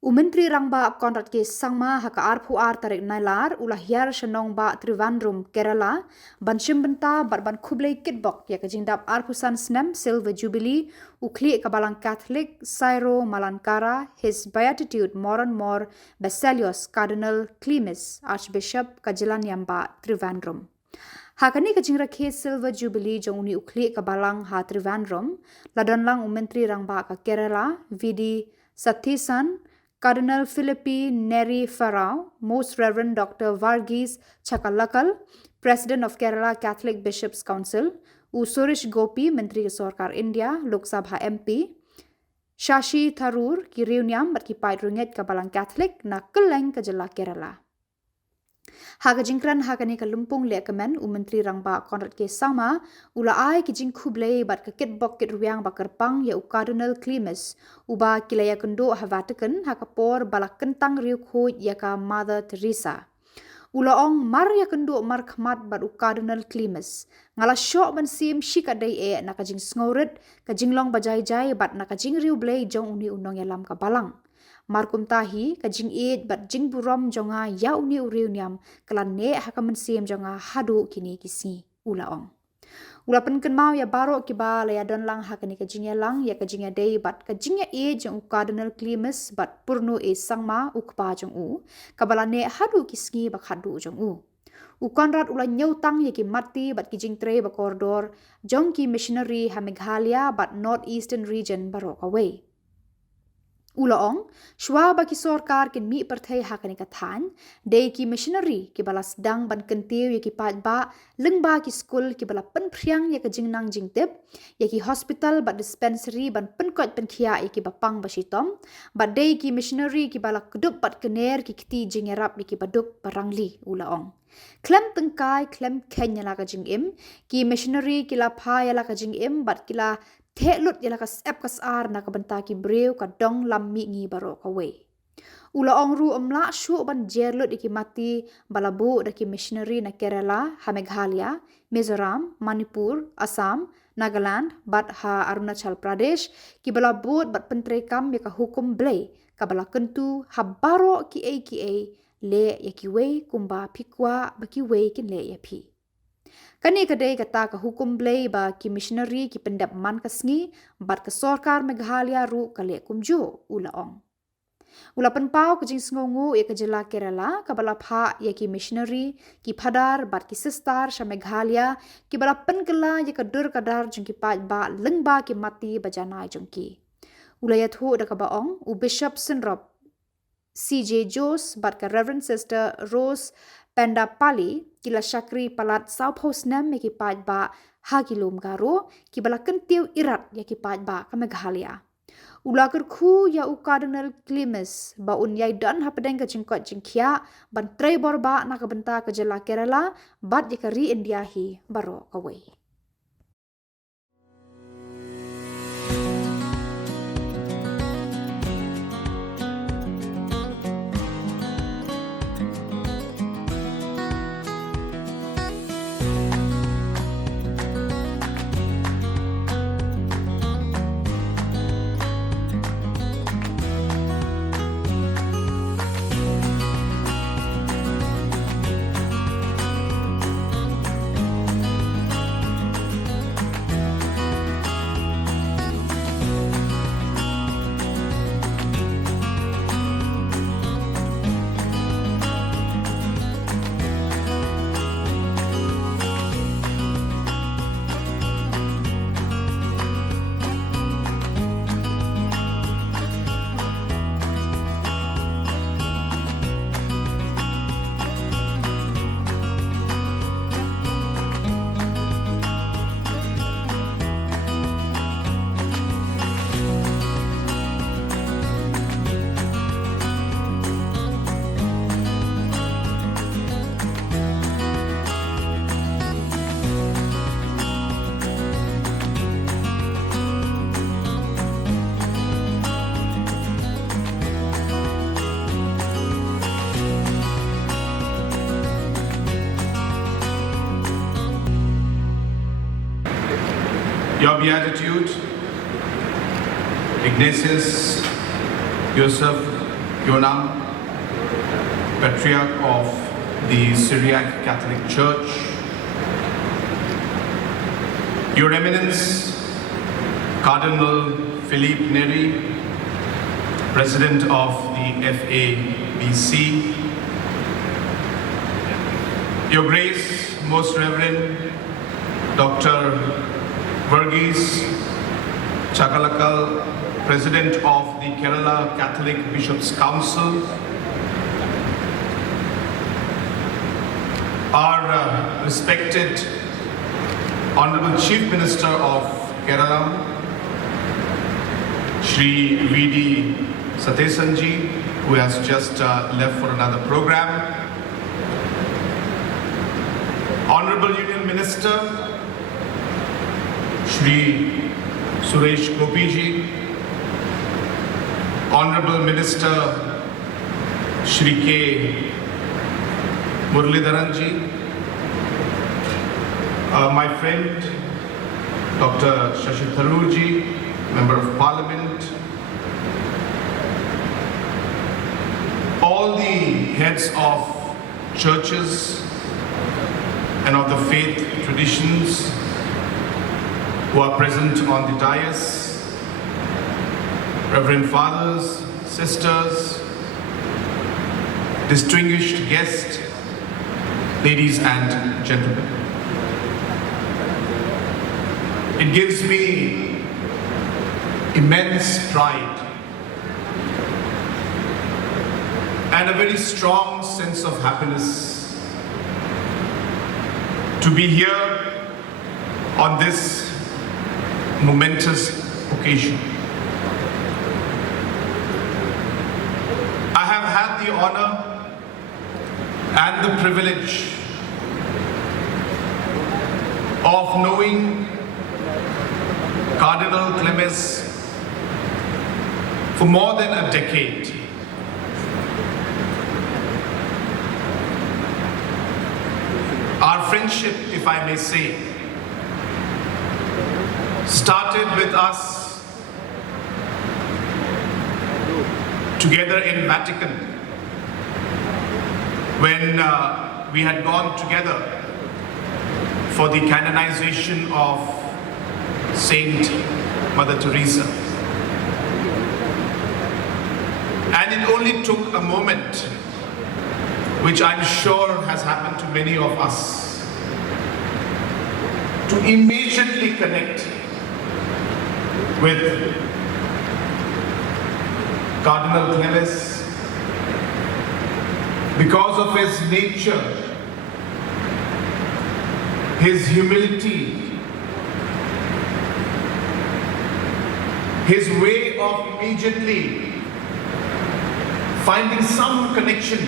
Myntri Rangbah konrat ke sangma haka arpuar tarik nailar ulah Hiar Shillong ba Trivandrum Kerala banshim benta ban Khublei Kitbok ya kajingdap arpusan snem silver jubilee ukli kabalang Catholic Syro Malankara his beatitude more and more Basilios Cardinal Cleemis Archbishop Kajilan Yamba Trivandrum. Hakani kajing rakhe silver jubilee jong uni ukli kabalang ha Trivandrum ladon lang Myntri Rangbah ka Kerala vidi Sathisan Cardinal Philippi Neri Farao, Most Reverend Dr. Varghese Chakalakal, President of Kerala Catholic Bishops Council, Surish Gopi, Myntri Sarkar India, Lok Sabha MP, Shashi Tharoor, ki reuniam bat ki pait runget kabalang Catholic na keleng ke jela Kerala. Haga jingkran haga ni ka lumpung le kemen Myntri Rangbah konrat ke sama ula ai ki jing Khublei bat ka Kitbok kit ruang ba kerpang ya Cardinal Cleemis uba kilaya kendo ha Vatican ha kapor balak kentang riu khoj ya ka Mother Teresa. Ula ong mar ya kendo mar khmat bat Cardinal Cleemis ngala syok ban sim shika dai e na ka jing sngorit ka jinglong bajai jai bat na ka jing riu blei jong uni unong ya lam ka balang. Markum tahi ka jing eid bat jing burom jonga ya uni uriuniam kalan ne haka mensim jonga hadu kini kisi ula ong. Ula penken mau ya baro ki ba la ya don lang haka ni ka jing ya lang ya ka jing ya dei bat ka jing ya eid jong Cardinal Cleemis bat purnu e sangma ukpa jong u kabala ne hadu kisngi bak hadu jong u. Konrad ula nyautang ya ki mati bat ki jing tre ba koridor jong ki missionary ha Meghalaya bat North Eastern region barok away. Ula ong, shwa baki sorkar kin mi perthai hakani kathan, day ki missionary ki balas dang ban kentiu ya ki pat ba, leng ba ki school ki bala pen priang ya ka jing nang jing tip, ya ki hospital bat dispensary ban pen kot pen kia ya ki bapang basitom, bat day ki missionary ki bala kedup bat kener ki kiti jing yarap ya ki baduk barangli ula ong. Klem tengkai, klem kenya la ka jing im, ki missionary ki la pa ya la ka jing im, bat ki la Lut yala kas ep kas ar na kabenta ki breu ka dong lam mi ngi baro ka we. Ula ong ru amla shu ban jerlut iki mati balabu da ki missionary na Kerala, ha Meghalaya, Mizoram, Manipur, Assam, Nagaland, bat ha Arunachal Pradesh, ki balabut bat pentrekam ya ka hukum blei, ka bala kentu ha baro ki le ya ki we kumba pikwa ba ki we kin le ya pi. Kani kadai kata ka hukum blei ba ki missionary ki pendap man kasngi bat ka sorkar Meghalaya ru kale kumjo ula ong. Ula penpau ke jing sngongu ya ke jela Kerala ka bala pha ya ki missionary ki phadar bat ki sistar sha Meghalaya ki bala penkela ya ka dur kadar jung ki pat ba leng ba ki mati bajana jung ki. Ula ya thu da ka ba ong u bishop Sinrop CJ Jos bat ka Reverend Sister Rose Penda Pali kila syakri palat South House nam ki pat ba ha kilom garo ki bala kentiu irat ya ki pat ba ka Meghalaya. Ula kerku ya Cardinal Cleemis ba un yai dan ha pedeng ka jingkot jingkia ban trei borba na ka benta ka jela Kerala bat ya ka ri India hi baro ka we. Your Beatitude, Ignatius, Joseph, Yonam, Patriarch of the Syriac Catholic Church, Your Eminence, Cardinal Philippe Neri, President of the FABC, Your Grace, Most Reverend Dr. Verghese Chakalakal, President of the Kerala Catholic Bishops' Council, our respected Honorable Chief Minister of Kerala, Shri V.D. Satesanji, who has just left for another program, Honorable Union Minister, Shri Suresh Gopiji, Honorable Minister, Shri K. Muralidharanji, my friend, Dr. Shashi Tharoorji, Member of Parliament, all the heads of churches and of the faith traditions who are present on the dais, Reverend Fathers, Sisters, distinguished guests, ladies and gentlemen. It gives me immense pride and a very strong sense of happiness to be here on this momentous occasion. I have had the honor and the privilege of knowing Cardinal Cleemis for more than a decade. Our friendship, if I may say, started with us together in Vatican when we had gone together for the canonization of Saint Mother Teresa. And it only took a moment, which I'm sure has happened to many of us, to immediately connect with Cardinal Cleemis because of his nature, his humility, his way of immediately finding some connection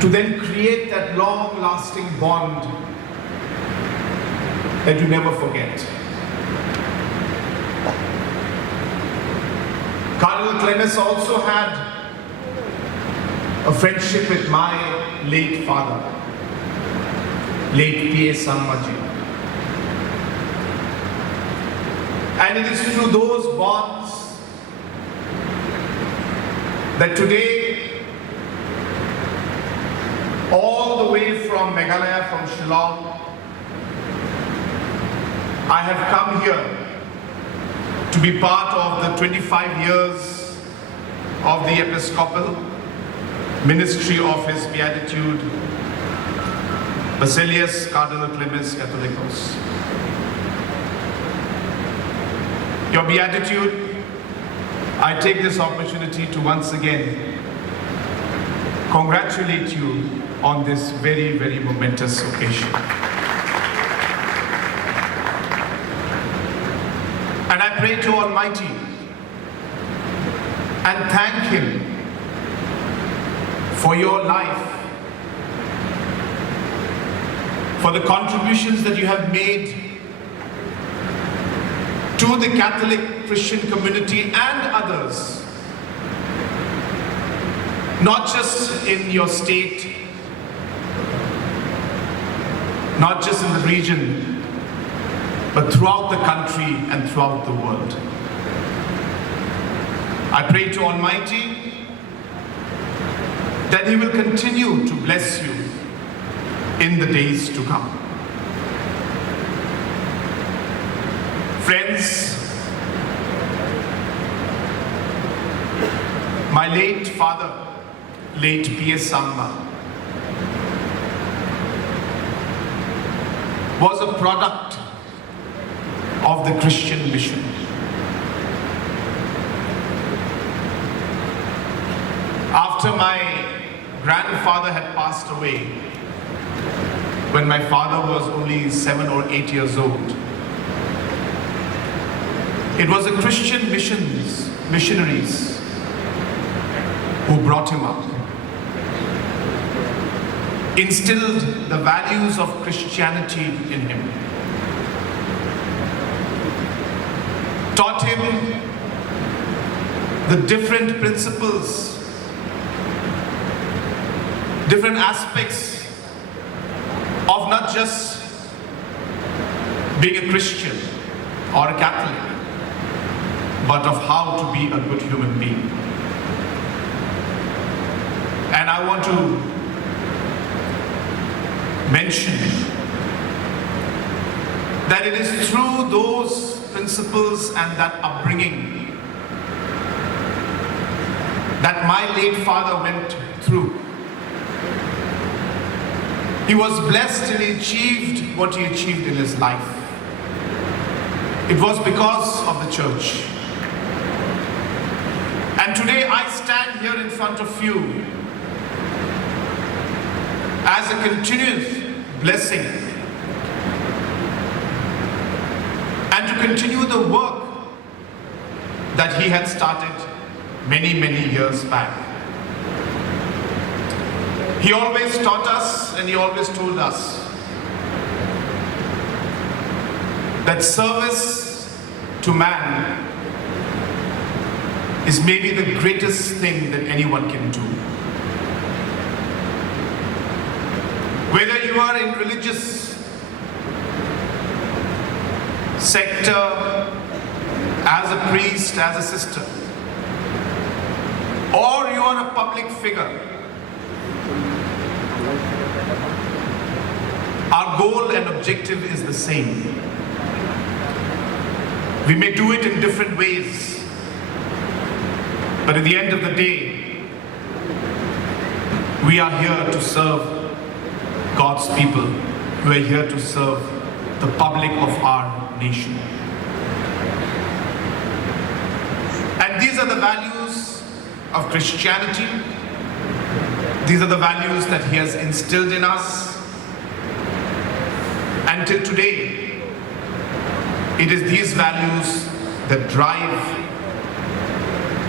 to then create that long-lasting bond that you never forget. Cardinal Cleemis also had a friendship with my late father, late P.A. Samla. And it is through those bonds that today, all the way from Meghalaya, from Shillong, I have come here to be part of the 25 years of the Episcopal Ministry of His Beatitude, Basilius Cardinal Cleemis Catholicos. Your Beatitude, I take this opportunity to once again congratulate you on this very, very momentous occasion. And I pray to Almighty and thank Him for your life, for the contributions that you have made to the Catholic Christian community and others, not just in your state, not just in the region, but throughout the country and throughout the world. I pray to Almighty that He will continue to bless you in the days to come. Friends, my late father, late P.S. Samla, was a product of the Christian mission. After my grandfather had passed away, when my father was only 7 or 8 years old, it was the Christian missionaries who brought him up, instilled the values of Christianity in him, taught him the different principles, different aspects of not just being a Christian or a Catholic, but of how to be a good human being. And I want to mention that it is through those principles and that upbringing that my late father went through. He was blessed and he achieved what he achieved in his life. It was because of the church. And today I stand here in front of you as a continuous blessing and to continue the work that he had started many, many years back. He always taught us and he always told us that service to man is maybe the greatest thing that anyone can do. Whether you are in religious sector, as a priest, as a sister, or you are a public figure, our goal and objective is the same. We may do it in different ways, but at the end of the day, we are here to serve God's people. We are here to serve the public of our nation. And these are the values of Christianity. These are the values that He has instilled in us. Until today, it is these values that drive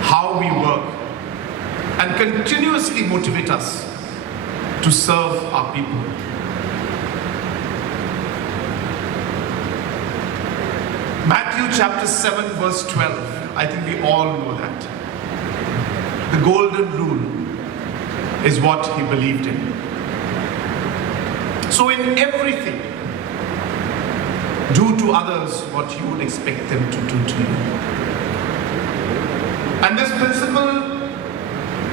how we work and continuously motivate us to serve our people. Matthew chapter 7 verse 12, I think we all know that. The golden rule is what he believed in. So in everything, do to others what you would expect them to do to you. And this principle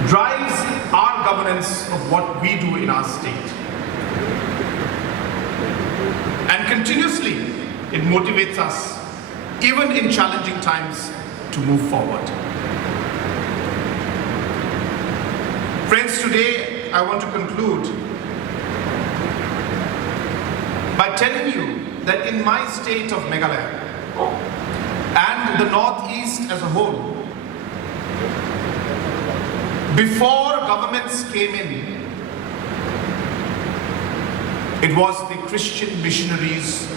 drives our governance of what we do in our state. And continuously, it motivates us, even in challenging times, to move forward. Friends, today I want to conclude by telling you that in my state of Meghalaya and the Northeast as a whole, before governments came in, it was the Christian missionaries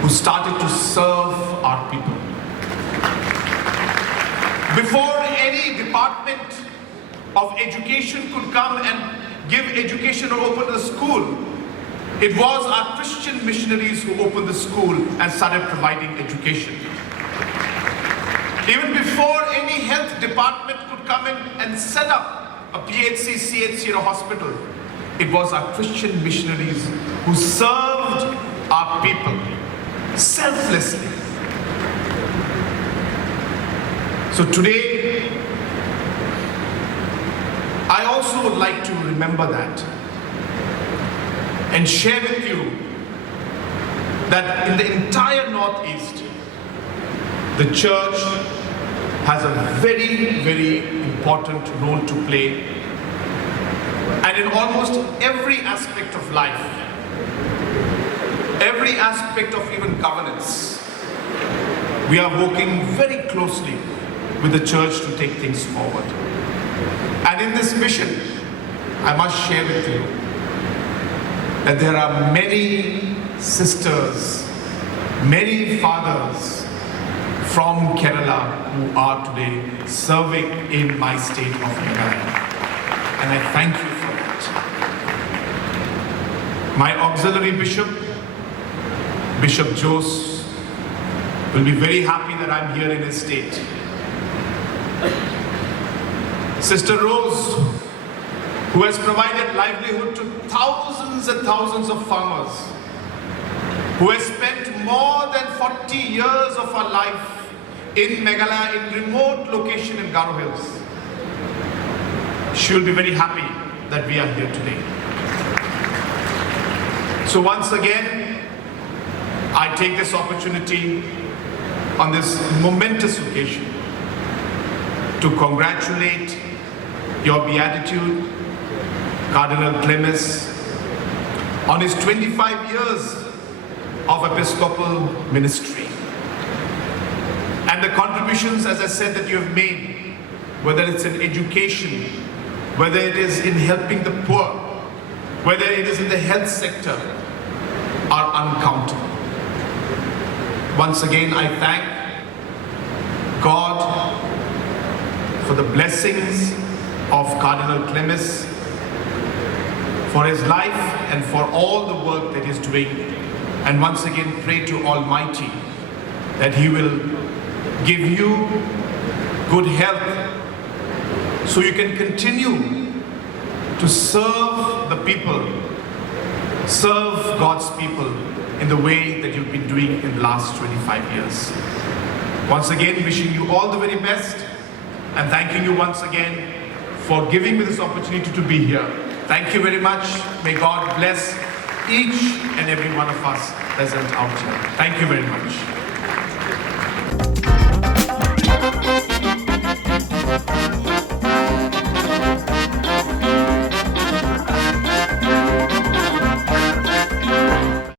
who started to serve our people. Before any department of education could come and give education or open a school, it was our Christian missionaries who opened the school and started providing education. Even before any health department could come in and set up a PHC, CHC or a hospital, it was our Christian missionaries who served our people selflessly. So today, I also would like to remember that and share with you that in the entire Northeast, the church has a very, very important role to play. And in almost every aspect of life, every aspect of even governance, we are working very closely with the church to take things forward. And in this mission, I must share with you that there are many sisters, many fathers from Kerala who are today serving in my state of Meghalaya. And I thank you for that. My auxiliary bishop, Bishop Jose, will be very happy that I'm here in his state. Sister Rose, who has provided livelihood to thousands and thousands of farmers, who has spent more than 40 years of her life in Meghalaya, in remote location in Garo Hills. She will be very happy that we are here today. So once again, I take this opportunity on this momentous occasion to congratulate your Beatitude, Cardinal Cleemis, on his 25 years of episcopal ministry. And the contributions, as I said, that you have made, whether it's in education, whether it is in helping the poor, whether it is in the health sector, are uncountable. Once again, I thank God for the blessings of Cardinal Cleemis, for his life and for all the work that he's doing. And once again, pray to Almighty that He will give you good health so you can continue to serve the people, serve God's people in the way that you've been doing in the last 25 years. Once again, wishing you all the very best and thanking you once again for giving me this opportunity to be here. Thank you very much. May God bless each and every one of us present out here. Thank you very much.